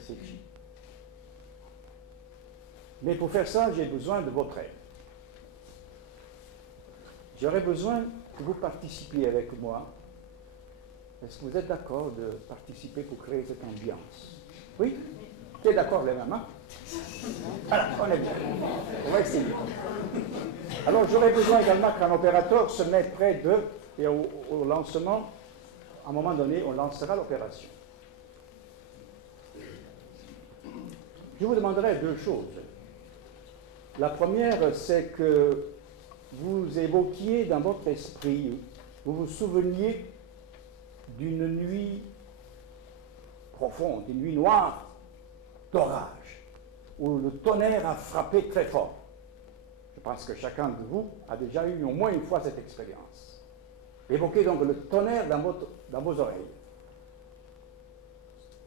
Secchi. Mais pour faire ça, j'ai besoin de votre aide. J'aurais besoin que vous participiez avec moi. Est-ce que vous êtes d'accord de participer pour créer cette ambiance? Oui? Qui est d'accord, les mamans? Voilà, on est bien. On va essayer. Alors, j'aurais besoin également qu'un opérateur se mette près d'eux et au lancement, à un moment donné, on lancera l'opération. Je vous demanderai 2 choses. La première, c'est que vous évoquiez dans votre esprit, vous vous souveniez d'une nuit profonde, une nuit noire d'orage, où le tonnerre a frappé très fort. Je pense que chacun de vous a déjà eu au moins une fois cette expérience. Évoquez donc le tonnerre dans vos oreilles.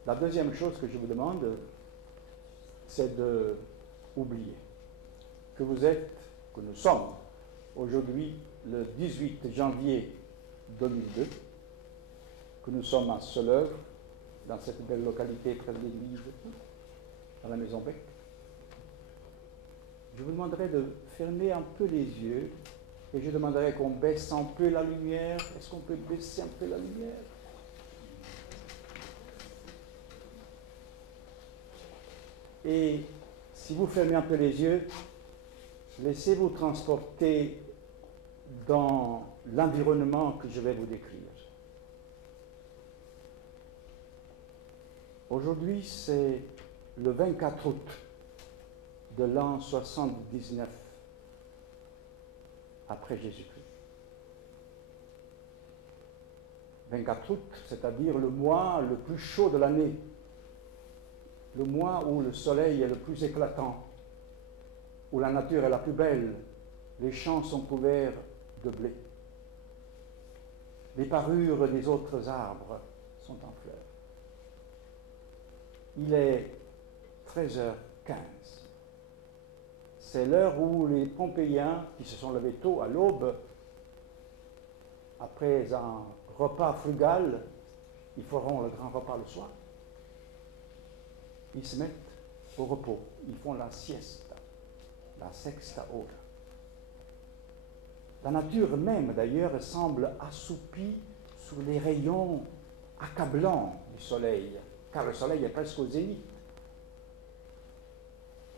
La deuxième chose que je vous demande, c'est d'oublier que vous êtes, que nous sommes aujourd'hui le 18 janvier 2002, que nous sommes à Soleuvre, dans cette belle localité près de l'église, dans la maison Bec. Je vous demanderai de fermer un peu les yeux et je demanderai qu'on baisse un peu la lumière. Est-ce qu'on peut baisser un peu la lumière? Et si vous fermez un peu les yeux, laissez-vous transporter dans l'environnement que je vais vous décrire. Aujourd'hui, c'est le 24 août de l'an 79 après Jésus-Christ. 24 août, c'est-à-dire le mois le plus chaud de l'année, le mois où le soleil est le plus éclatant, où la nature est la plus belle, les champs sont couverts de blé. Les parures des autres arbres sont en fleurs. Il est 13h15. C'est l'heure où les Pompéiens, qui se sont levés tôt à l'aube, après un repas frugal, ils feront le grand repas le soir. Ils se mettent au repos. Ils font la siesta, la sexta hora. La nature même, d'ailleurs, semble assoupie sous les rayons accablants du soleil, car le soleil est presque au zénith.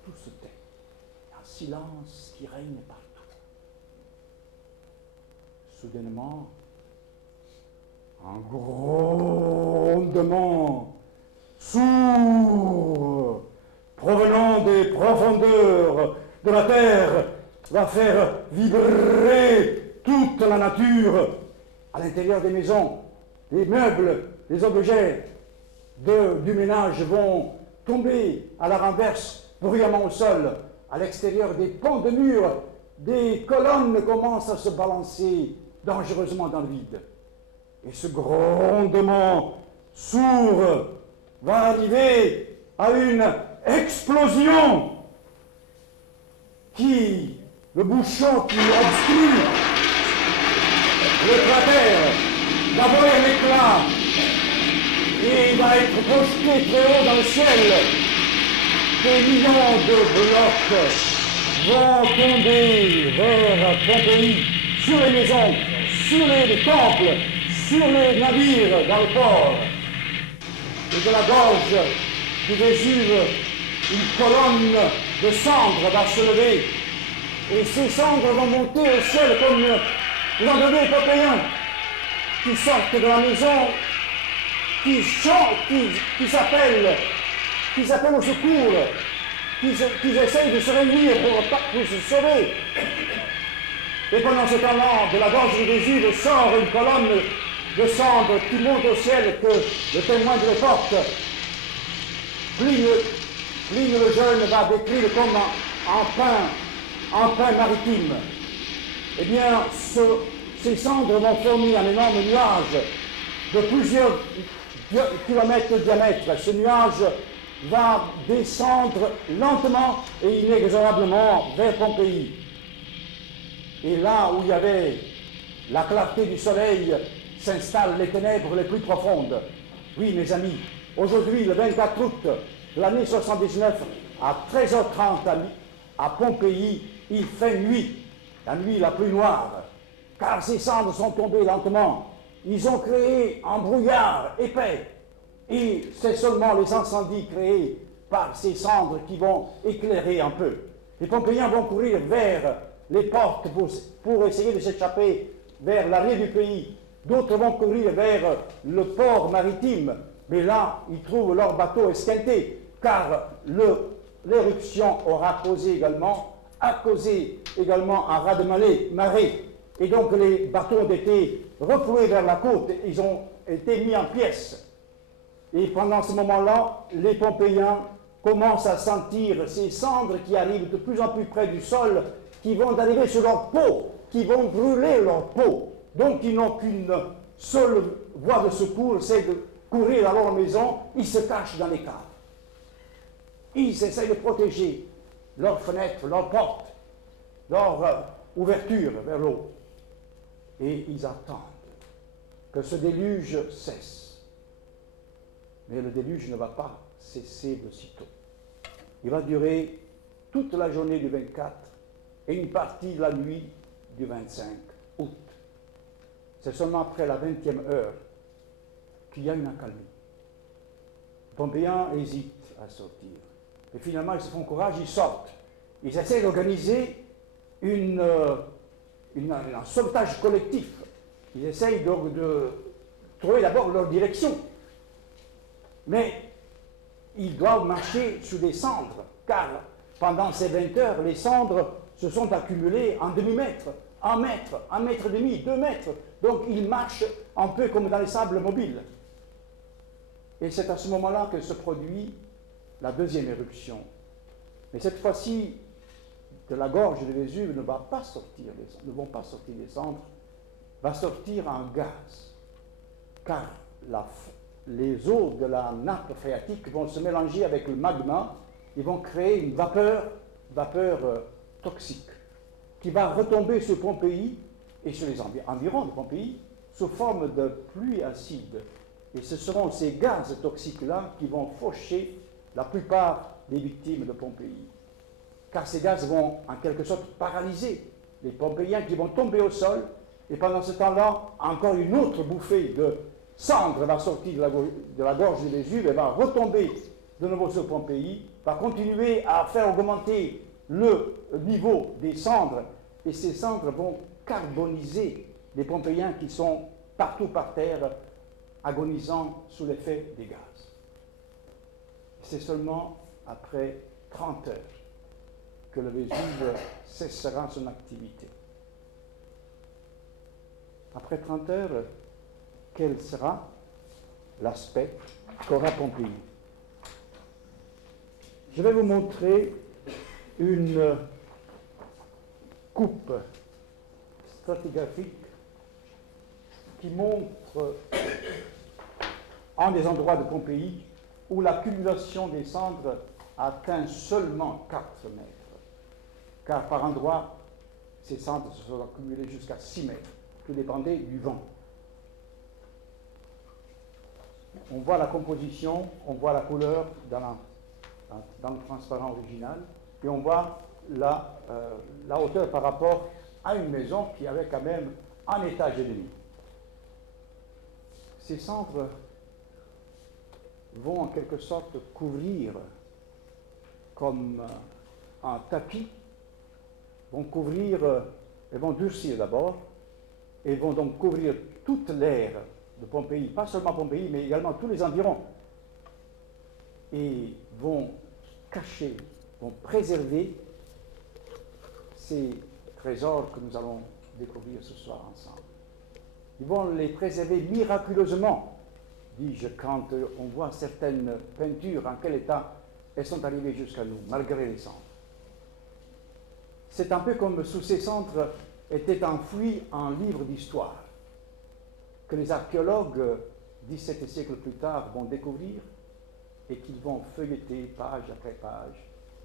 Tout se tait. Un silence qui règne partout. Soudainement, un grondement sourd, provenant des profondeurs de la terre, va faire vibrer toute la nature à l'intérieur des maisons, les meubles, les objets du ménage vont tomber à la renverse, bruyamment au sol. À l'extérieur des pans de murs, des colonnes commencent à se balancer dangereusement dans le vide. Et ce grondement sourd va arriver à une explosion le bouchon qui obstrue le cratère va voler un éclat et il va être projeté très haut dans le ciel. Des millions de blocs vont tomber vers Pompéi, sur les maisons, sur les temples, sur les navires dans le port. Et de la gorge du Vésuve, une colonne de cendres va se lever. Et ces cendres vont monter au ciel comme l'endeuillé Pompéien qui sortent de la maison, qui chantent, qui s'appellent au secours, qui essayent de se réunir pour se sauver. Et pendant ce temps-là, de la gorge du Vésuve sort une colonne de cendres qui monte au ciel que le témoin de l'époque, Pline le Jeune, va décrire comme en pain maritime. Eh bien, ces cendres vont former un énorme nuage de plusieurs kilomètres de diamètre. Ce nuage va descendre lentement et inexorablement vers Pompéi. Et là où il y avait la clarté du soleil, s'installent les ténèbres les plus profondes. Oui, mes amis, aujourd'hui, le 24 août de l'année 79, à 13h30 à Pompéi, il fait nuit, la nuit la plus noire, car ces cendres sont tombées lentement. Ils ont créé un brouillard épais, et c'est seulement les incendies créés par ces cendres qui vont éclairer un peu. Les Pompéiens vont courir vers les portes pour essayer de s'échapper vers l'arrière du pays. D'autres vont courir vers le port maritime, mais là, ils trouvent leur bateau esquinté, car l'éruption a causé également un raz-de-marée. Et donc les bateaux ont été refoués vers la côte, ils ont été mis en pièces. Et pendant ce moment-là, les Pompéiens commencent à sentir ces cendres qui arrivent de plus en plus près du sol, qui vont arriver sur leur peau, qui vont brûler leur peau. Donc ils n'ont qu'une seule voie de secours, c'est de courir dans leur maison, ils se cachent dans les caves. Ils essayent de protéger leurs fenêtres, leurs portes, leurs ouvertures vers l'eau. Et ils attendent que ce déluge cesse. Mais le déluge ne va pas cesser de sitôt. Il va durer toute la journée du 24 et une partie de la nuit du 25 août. C'est seulement après la 20e heure qu'il y a une accalmie. Les Pompéiens hésitent à sortir. Et finalement, ils se font courage, ils sortent. Ils essaient d'organiser un sauvetage collectif. Ils essayent de trouver d'abord leur direction. Mais ils doivent marcher sous des cendres, car pendant ces 20 heures, les cendres se sont accumulées en demi-mètre, 1 mètre, 1 mètre et demi, 2 mètres. Donc ils marchent un peu comme dans les sables mobiles. Et c'est à ce moment-là que se produit la deuxième éruption. Mais cette fois-ci, de la gorge de Vésuve ne vont pas sortir des cendres, va sortir un gaz. Car les eaux de la nappe phréatique vont se mélanger avec le magma et vont créer une vapeur toxique, qui va retomber sur Pompéi et sur les environs de Pompéi sous forme de pluie acide. Et ce seront ces gaz toxiques-là qui vont faucher la plupart des victimes de Pompéi. Car ces gaz vont en quelque sorte paralyser les Pompéiens qui vont tomber au sol, et pendant ce temps-là, encore une autre bouffée de cendre va sortir de la gorge du Vésuve et va retomber de nouveau sur Pompéi, va continuer à faire augmenter le niveau des cendres, et ces cendres vont carboniser les Pompéiens qui sont partout par terre, agonisant sous l'effet des gaz. C'est seulement après 30 heures que le Vésuve cessera son activité. après 30 heures, quel sera l'aspect qu'aura Pompéi? Je vais vous montrer une coupe stratigraphique qui montre un des endroits de Pompéi où l'accumulation des cendres atteint seulement 4 mètres. Car par endroits, ces cendres se sont accumulées jusqu'à 6 mètres, tout dépendait du vent. On voit la composition, on voit la couleur dans le transparent original, et on voit la hauteur par rapport à une maison qui avait quand même un étage et demi. Ces cendres vont en quelque sorte couvrir comme un tapis, vont couvrir, elles vont durcir d'abord, et vont donc couvrir toute l'aire de Pompéi, pas seulement Pompéi, mais également tous les environs, et vont cacher, vont préserver ces trésors que nous allons découvrir ce soir ensemble. Ils vont les préserver miraculeusement, dis-je, quand on voit certaines peintures, en quel état elles sont arrivées jusqu'à nous, malgré les cendres. C'est un peu comme sous ces cendres était enfoui un livre d'histoire que les archéologues, 17 siècles plus tard, vont découvrir et qu'ils vont feuilleter page après page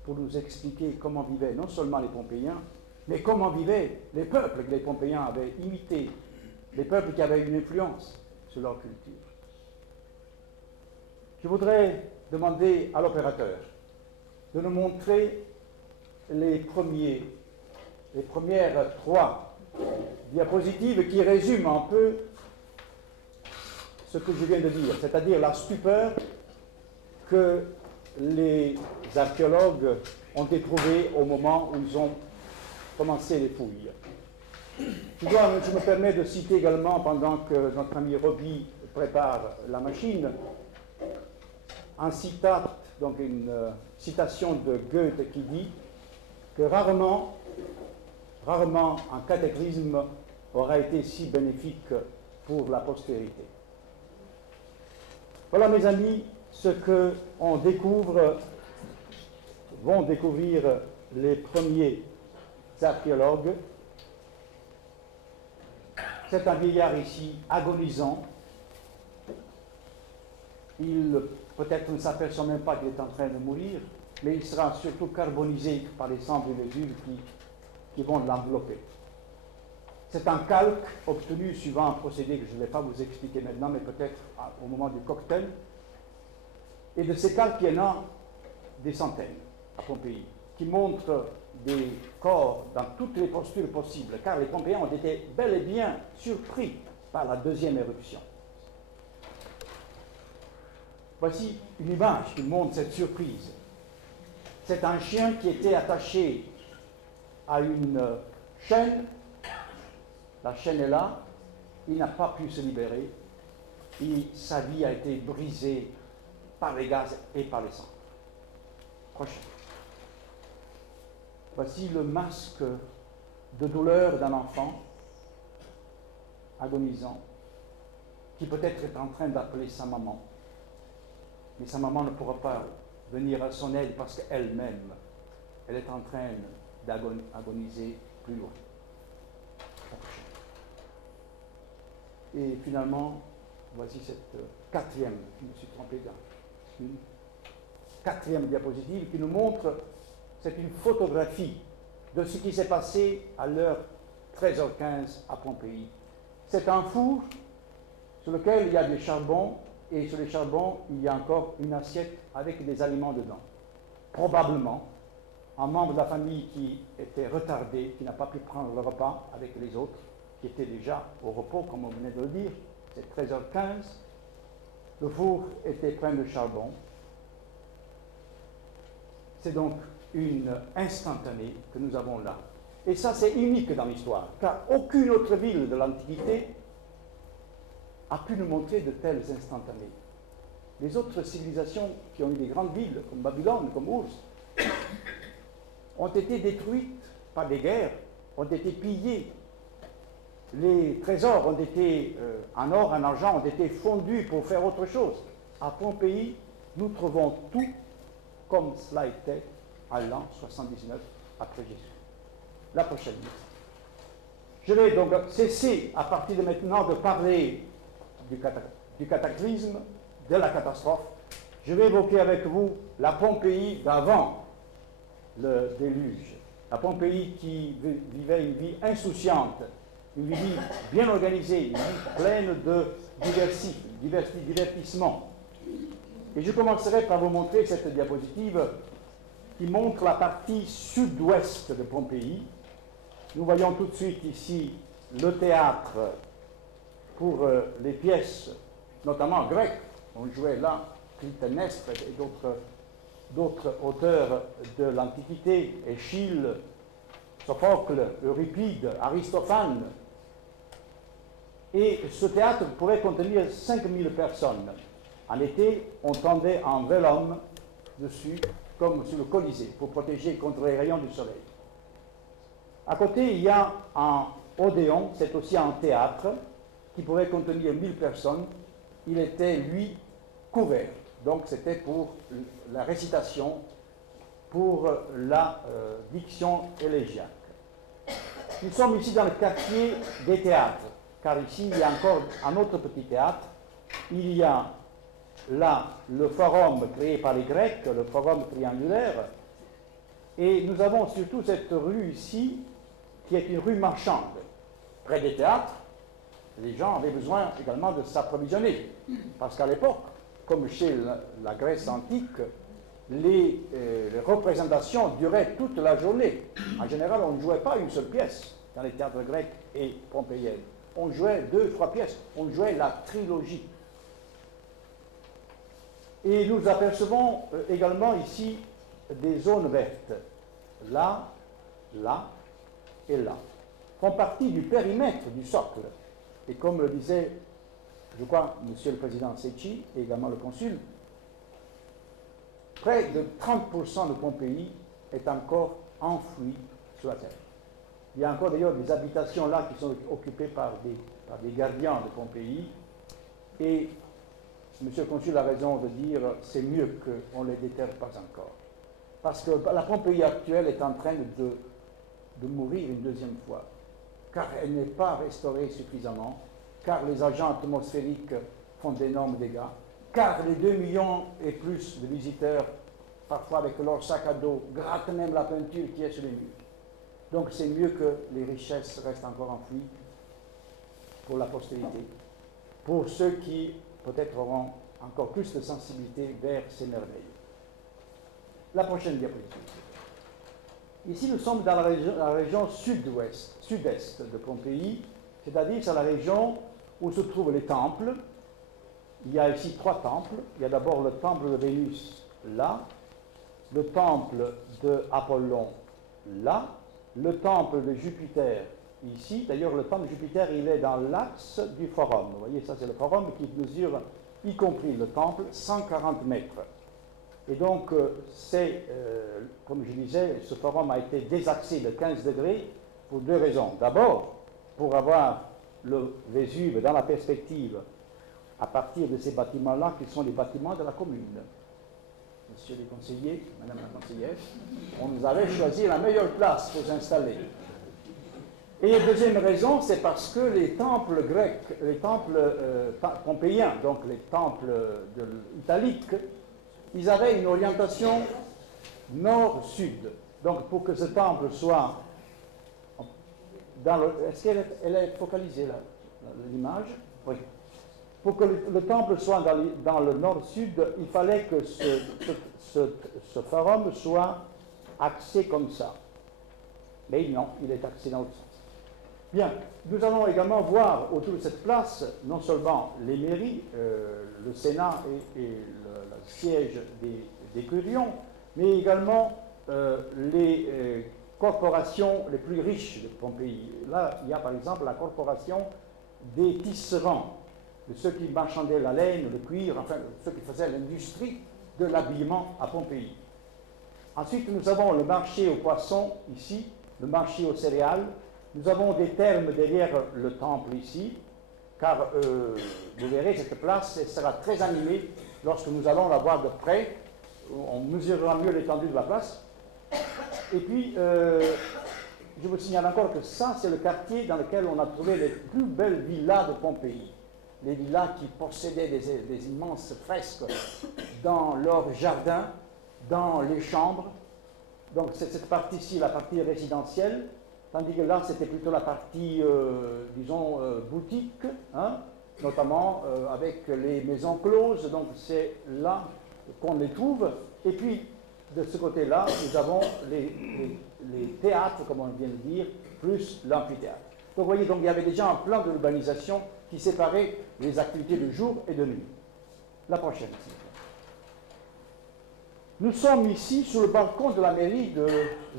pour nous expliquer comment vivaient non seulement les Pompéiens, mais comment vivaient les peuples que les Pompéiens avaient imités, les peuples qui avaient une influence sur leur culture. Je voudrais demander à l'opérateur de nous montrer les premières 3 diapositives qui résument un peu ce que je viens de dire, c'est-à-dire la stupeur que les archéologues ont éprouvée au moment où ils ont commencé les fouilles. Je me permets de citer également, pendant que notre ami Roby prépare la machine, un citat, donc une citation de Goethe qui dit que rarement un cataclysme aura été si bénéfique pour la postérité. Voilà, mes amis, ce que vont découvrir les premiers archéologues. C'est un vieillard ici agonisant. Il peut-être ne s'aperçoit même pas qu'il est en train de mourir, mais il sera surtout carbonisé par les cendres et les huiles qui vont l'envelopper. C'est un calque obtenu suivant un procédé que je ne vais pas vous expliquer maintenant, mais peut-être au moment du cocktail. Et de ces calques, il y en a des centaines à Pompéi, qui montrent des corps dans toutes les postures possibles, car les Pompéiens ont été bel et bien surpris par la deuxième éruption. Voici une image qui montre cette surprise. C'est un chien qui était attaché à une chaîne. La chaîne est là, il n'a pas pu se libérer, et sa vie a été brisée par les gaz et par les cendres. Prochain. Voici le masque de douleur d'un enfant agonisant, qui peut-être est en train d'appeler sa maman, mais sa maman ne pourra pas venir à son aide parce qu'elle-même, elle est en train d'agoniser plus loin. Et finalement, voici cette quatrième, je me suis trompé une quatrième diapositive qui nous montre, c'est une photographie de ce qui s'est passé à l'heure 13h15 à Pompéi. C'est un four sur lequel il y a des charbons, et sur les charbons, il y a encore une assiette avec des aliments dedans. Probablement, un membre de la famille qui était retardé, qui n'a pas pu prendre le repas avec les autres, qui étaient déjà au repos, comme on venait de le dire. C'est 13h15. Le four était plein de charbon. C'est donc une instantanée que nous avons là. Et ça, c'est unique dans l'histoire, car aucune autre ville de l'Antiquité a pu nous montrer de telles instantanées. Les autres civilisations qui ont eu des grandes villes, comme Babylone, comme Urs, ont été détruites par des guerres, ont été pillées. les trésors ont été, en or, en argent, ont été fondus pour faire autre chose. À Pompéi, nous trouvons tout comme cela était à l'an 79 après Jésus. La prochaine liste. Je vais donc cesser à partir de maintenant de parler du cataclysme, de la catastrophe. Je vais évoquer avec vous la Pompéi d'avant le déluge. La Pompéi qui vivait une vie insouciante, une vie bien organisée, une vie pleine de divertissement. Et je commencerai par vous montrer cette diapositive qui montre la partie sud-ouest de Pompéi. Nous voyons tout de suite ici le théâtre pour les pièces, notamment grecques. On jouait là Clytemnestre et d'autres auteurs de l'Antiquité, Échille, Sophocle, Euripide, Aristophane. Et ce théâtre pouvait contenir 5000 personnes. En été, on tendait un vélum dessus, comme sur le Colisée, pour protéger contre les rayons du soleil. À côté, il y a un Odéon, c'est aussi un théâtre, qui pouvait contenir 1000 personnes. Il était, lui, couvert. Donc c'était pour la récitation, pour la diction élégiaque. Nous sommes ici dans le quartier des théâtres, car ici il y a encore un autre petit théâtre. Il y a là le forum créé par les Grecs, le forum triangulaire, et nous avons surtout cette rue ici, qui est une rue marchande. Près des théâtres, les gens avaient besoin également de s'approvisionner, parce qu'à l'époque, comme chez la Grèce antique, les représentations duraient toute la journée. En général, on ne jouait pas une seule pièce dans les théâtres grecs et pompéiens. On jouait 2 ou 3 pièces. On jouait la trilogie. Et nous apercevons également ici des zones vertes. Là, là et là. Font partie du périmètre du socle. Et comme le disait, je crois, Monsieur le Président Secchi et également le Consul, près de 30% de Pompéi est encore enfoui sous la terre. Il y a encore d'ailleurs des habitations là qui sont occupées par des gardiens de Pompéi. Et Monsieur le Consul a raison de dire c'est mieux qu'on ne les déterre pas encore. Parce que la Pompéi actuelle est en train de mourir une deuxième fois. Car elle n'est pas restaurée suffisamment, car les agents atmosphériques font d'énormes dégâts, car les 2 millions et plus de visiteurs, parfois avec leur sac à dos, grattent même la peinture qui est sur les murs. Donc c'est mieux que les richesses restent encore enfouies pour la postérité, pour ceux qui peut-être auront encore plus de sensibilité vers ces merveilles. La prochaine diapositive. Ici, nous sommes dans la région sud-est de Pompéi, c'est-à-dire c'est la région où se trouvent les temples. Il y a ici 3 temples. Il y a d'abord le temple de Vénus là, le temple d'Apollon là, le temple de Jupiter ici. D'ailleurs, le temple de Jupiter, il est dans l'axe du forum. Vous voyez, ça c'est le forum qui mesure, y compris le temple, 140 mètres. Et donc, comme je disais, ce forum a été désaxé de 15 degrés pour 2 raisons. D'abord, pour avoir le Vésuve dans la perspective à partir de ces bâtiments-là, qui sont les bâtiments de la commune. Monsieur les conseillers, madame la conseillère, on nous avait choisi la meilleure place pour s'installer. Et la deuxième raison, c'est parce que les temples grecs, les temples pompéiens, donc les temples italiques, ils avaient une orientation nord-sud. Donc pour que ce temple soit dans le... Est-ce qu'elle est focalisée là, l'image? Oui. Pour que le temple soit dans le nord-sud, il fallait que ce forum soit axé comme ça. Mais non, il est axé dans l'autre sens. Bien, nous allons également voir autour de cette place, non seulement les mairies, le Sénat et le siège des curions, mais également les corporations les plus riches de Pompéi. Là, il y a par exemple la corporation des tisserands, de ceux qui marchandaient la laine, le cuir, enfin, ceux qui faisaient l'industrie de l'habillement à Pompéi. Ensuite, nous avons le marché aux poissons, ici, le marché aux céréales, Nous avons des thermes derrière le temple ici, car vous verrez, cette place sera très animée lorsque nous allons la voir de près. On mesurera mieux l'étendue de la place. Et puis, je vous signale encore que ça, c'est le quartier dans lequel on a trouvé les plus belles villas de Pompéi. Les villas qui possédaient des immenses fresques dans leur jardin, dans les chambres. Donc, c'est cette partie-ci, la partie résidentielle. Tandis que là, c'était plutôt la partie, disons, boutique, hein, notamment avec les maisons closes. Donc, c'est là qu'on les trouve. Et puis, de ce côté-là, nous avons les théâtres, comme on vient de dire, plus l'amphithéâtre. Donc, vous voyez, donc, il y avait déjà un plan de l'urbanisation qui séparait les activités de jour et de nuit. La prochaine, s'il vous plaît. Nous sommes ici sur le balcon de la mairie de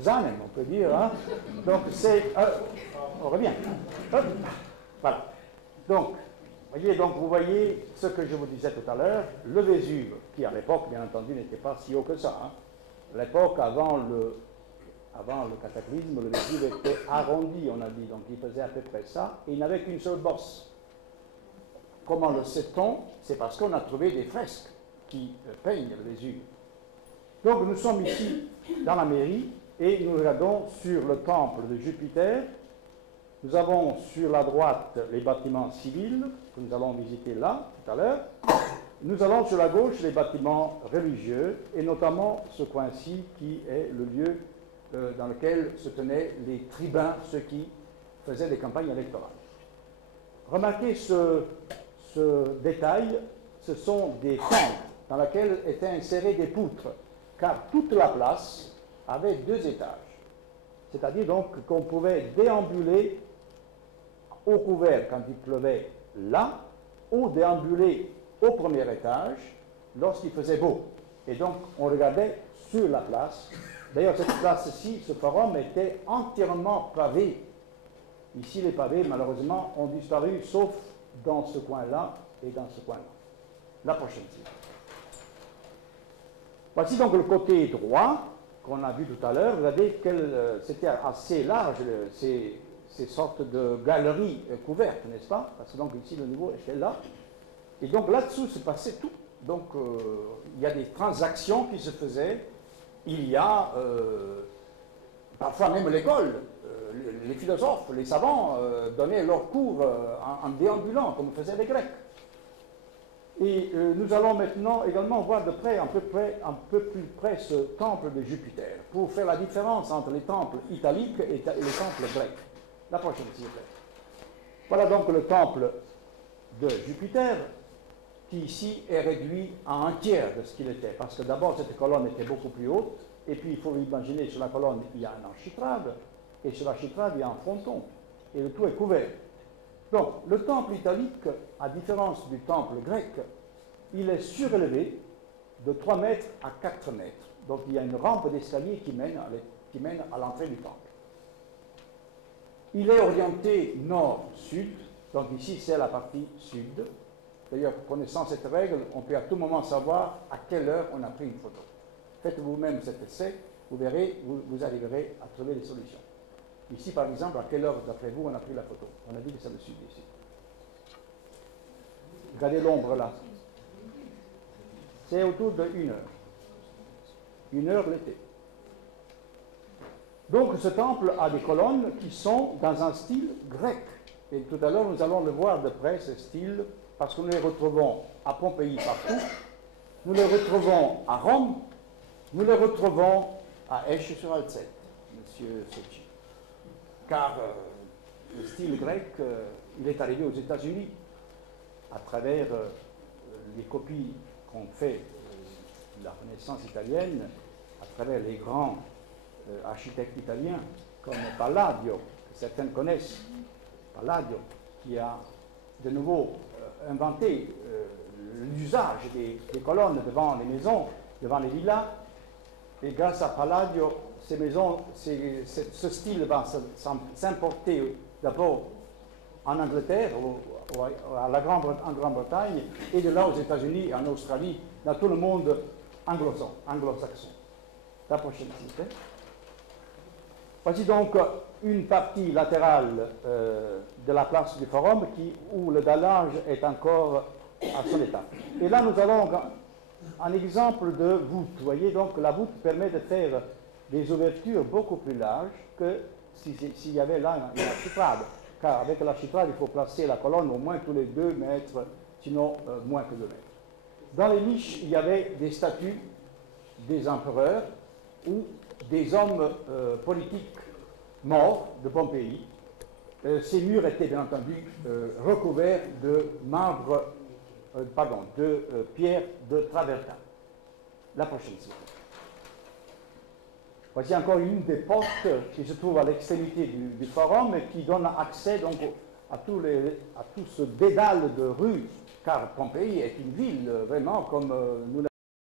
Zanem, on peut dire. Hein. Donc, c'est... on revient. Voilà. Donc, vous voyez ce que je vous disais tout à l'heure, le Vésuve, qui à l'époque, bien entendu, n'était pas si haut que ça. Hein. À l'époque, avant le cataclysme, le Vésuve était arrondi, on a dit. Donc, il faisait à peu près ça, et il n'avait qu'une seule bosse. Comment le sait-on? C'est parce qu'on a trouvé des fresques qui peignent le Vésuve. Donc nous sommes ici dans la mairie et nous regardons sur le temple de Jupiter. Nous avons sur la droite les bâtiments civils que nous allons visiter là tout à l'heure. Nous allons sur la gauche les bâtiments religieux et notamment ce coin-ci qui est le lieu dans lequel se tenaient les tribuns, ceux qui faisaient des campagnes électorales. Remarquez ce détail, ce sont des fentes dans lesquelles étaient insérées des poutres. Car toute la place avait 2 étages. C'est-à-dire donc qu'on pouvait déambuler au couvert quand il pleuvait là, ou déambuler au premier étage lorsqu'il faisait beau. Et donc on regardait sur la place. D'ailleurs, cette place-ci, ce forum était entièrement pavé. Ici, les pavés, malheureusement, ont disparu, sauf dans ce coin-là et dans ce coin-là. La prochaine slide. Voici donc le côté droit qu'on a vu tout à l'heure. Vous voyez que c'était assez large, ces sortes de galeries couvertes, n'est-ce pas? Parce que donc ici le niveau était là. Et donc là-dessous se passait tout. Donc il y a des transactions qui se faisaient. Il y a parfois même l'école. Les philosophes, les savants donnaient leurs cours en déambulant, comme faisaient les Grecs. Et nous allons maintenant également voir de près, un peu plus près, ce temple de Jupiter, pour faire la différence entre les temples italiques et les temples grecs. La prochaine, s'il vous plaît. Voilà donc le temple de Jupiter, qui ici est réduit à un tiers de ce qu'il était, parce que d'abord cette colonne était beaucoup plus haute, et puis il faut imaginer, sur la colonne il y a un architrave, et sur l'architrave il y a un fronton, et le tout est couvert. Donc, le temple italique, à différence du temple grec, il est surélevé de 3 mètres à 4 mètres. Donc, il y a une rampe d'escalier qui mène à l'entrée du temple. Il est orienté nord-sud, donc ici c'est la partie sud. D'ailleurs, connaissant cette règle, on peut à tout moment savoir à quelle heure on a pris une photo. Faites vous-même cet essai, vous verrez, vous arriverez à trouver des solutions. Ici, par exemple, à quelle heure, d'après vous, on a pris la photo? On a dit que c'est le sud, ici. Regardez l'ombre là. C'est autour de 1 heure. 1 heure l'été. Donc, ce temple a des colonnes qui sont dans un style grec. Et tout à l'heure, nous allons le voir de près, ce style, parce que nous les retrouvons à Pompéi partout. Nous les retrouvons à Rome. Nous les retrouvons à Esch-sur-Alzette, Monsieur Secchi. Car le style grec, il est arrivé aux États-Unis à travers les copies qu'ont fait de la Renaissance italienne, à travers les grands architectes italiens, comme Palladio, que certains connaissent, Palladio, qui a de nouveau inventé l'usage des colonnes devant les maisons, devant les villas, et grâce à Palladio, ces maisons, ce style va s'importer d'abord en Angleterre, en Grande-Bretagne, et de là aux États-Unis, en Australie, dans tout le monde anglo-saxon. La prochaine, s'il vous plaît. Voici donc une partie latérale de la place du Forum où le dallage est encore à son état. Et là, nous avons un exemple de voûte. Vous voyez, donc la voûte permet de faire des ouvertures beaucoup plus larges que s'il y avait là une architrave. Car avec l'architrave, il faut placer la colonne au moins tous les 2 mètres, sinon moins que 2 mètres. Dans les niches, il y avait des statues des empereurs ou des hommes politiques morts de Pompéi. Ces murs étaient bien entendu recouverts de marbre, de pierre de Travertin. La prochaine slide. Voici encore une des portes qui se trouve à l'extrémité du forum et qui donne accès donc à tout ce dédale de rues, car Pompéi est une ville vraiment comme nous